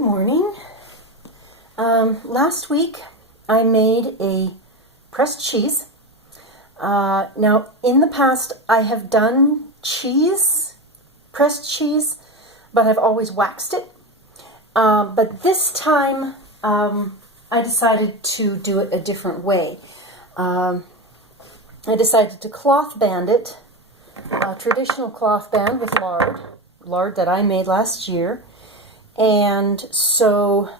Good morning. Last week I made a pressed cheese. Now in the past I have done pressed cheese, but I've always waxed it. But this time I decided to do it a different way. I decided to cloth band it, a traditional cloth band with lard that I made last year. And so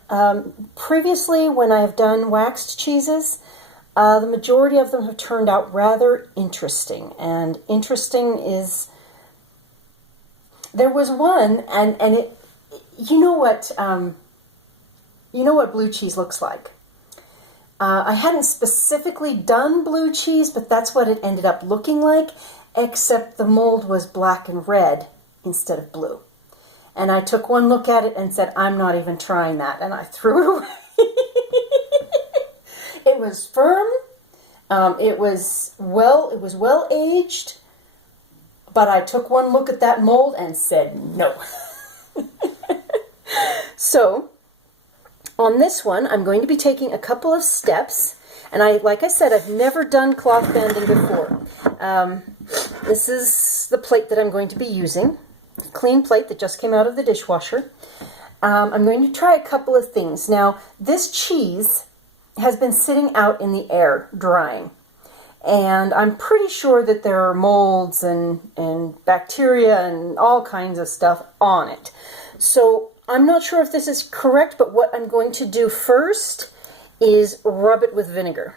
previously when I have done waxed cheeses, the majority of them have turned out rather interesting. And interesting is, there was one, and it, you know what blue cheese looks like. I hadn't specifically done blue cheese, but that's what it ended up looking like, except the mold was black and red instead of blue. And I took one look at it and said, I'm not even trying that. And I threw it away. It was firm. It was well aged. But I took one look at that mold and said, no. So, on this one, I'm going to be taking a couple of steps. And like I said, I've never done cloth banding before. This is the plate that I'm going to be using. Clean plate that just came out of the dishwasher. I'm going to try a couple of things. Now, this cheese has been sitting out in the air drying, and I'm pretty sure that there are molds and bacteria and all kinds of stuff on it. So I'm not sure if this is correct, but what I'm going to do first is rub it with vinegar.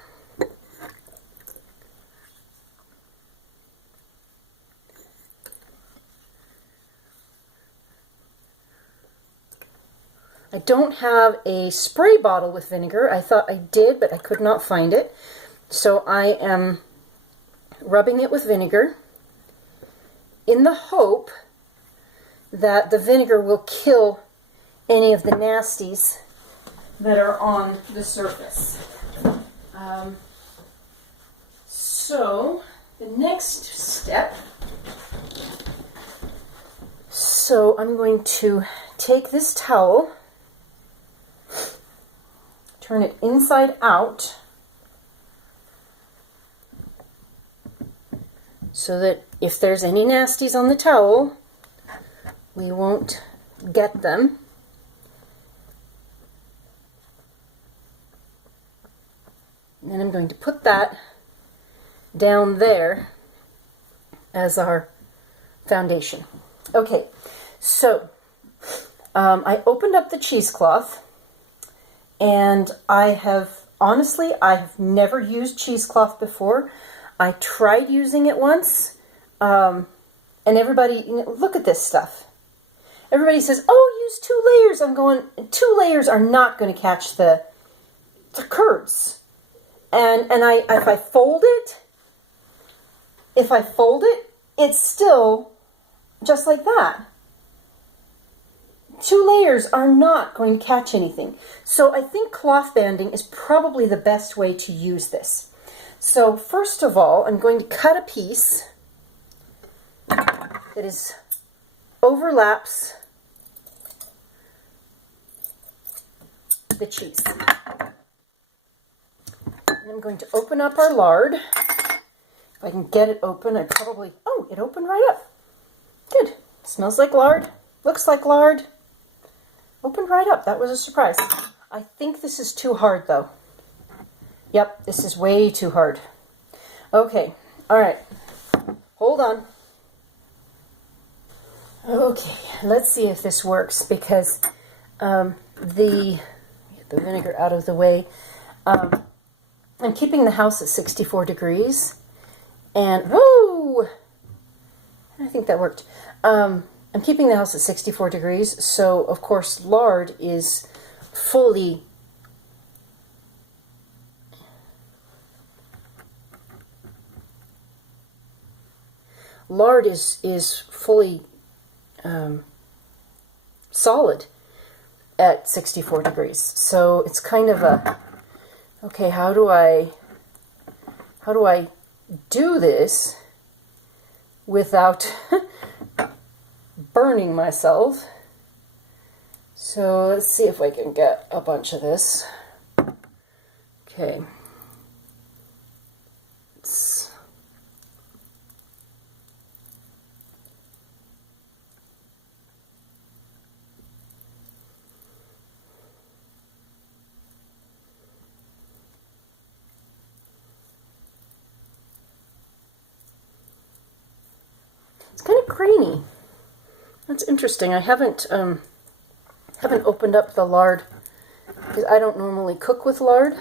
I don't have a spray bottle with vinegar. I thought I did, but I could not find it. So I am rubbing it with vinegar in the hope that the vinegar will kill any of the nasties that are on the surface. So the next step, so I'm going to take this towel, turn it inside out so that if there's any nasties on the towel, we won't get them. And then I'm going to put that down there as our foundation. Okay, so I opened up the cheesecloth. And honestly, I have never used cheesecloth before. I tried using it once, and everybody, look at this stuff. Everybody says, oh, use 2 layers. I'm going, 2 layers are not going to catch the curds. And if I fold it, it's still just like that. 2 layers are not going to catch anything. So I think cloth banding is probably the best way to use this. So first of all, I'm going to cut a piece that overlaps the cheese. And I'm going to open up our lard. If I can get it open, it opened right up. Good. Smells like lard. Looks like lard. Opened right up. That was a surprise. I think this is too hard, though. Yep, this is way too hard. Okay, all right. Hold on. Okay, let's see if this works, because get the vinegar out of the way. I'm keeping the house at 64 degrees, and whoo! I think that worked. I'm keeping the house at 64 degrees, so of course lard is fully solid at 64 degrees. So it's kind of a, okay, how do I do this without burning myself? So let's see if I can get a bunch of this. Okay. It's kind of grainy. That's interesting. I haven't opened up the lard because I don't normally cook with lard.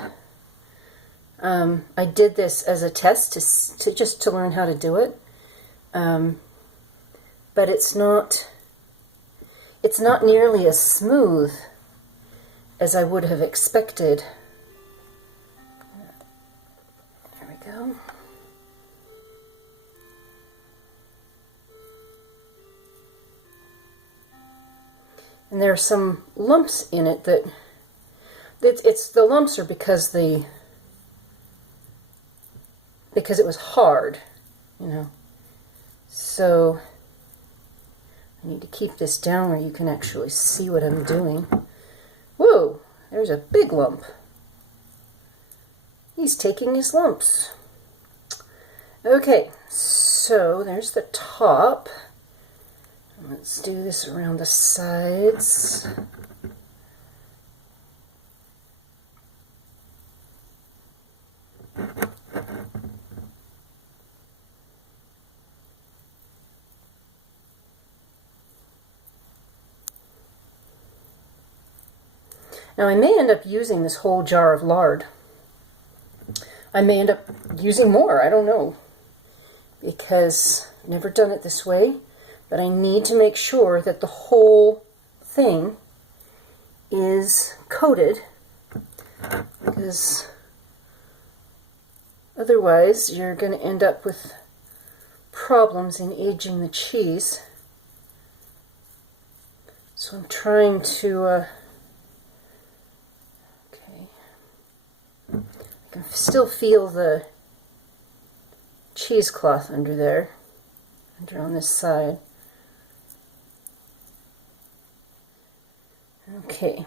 I did this as a test to just to learn how to do it, but it's not nearly as smooth as I would have expected. There we go. And there are some lumps in it that it's the lumps are because it was hard, you know. So I need to keep this down where you can actually see what I'm doing. Whoa, there's a big lump. He's taking his lumps. Okay, so there's the top. Let's do this around the sides. Now I may end up using this whole jar of lard. I may end up using more, I don't know, because I've never done it this way, but I need to make sure that the whole thing is coated, because otherwise you're going to end up with problems in aging the cheese. So I'm trying to I can still feel the cheesecloth under there, under on this side. Okay.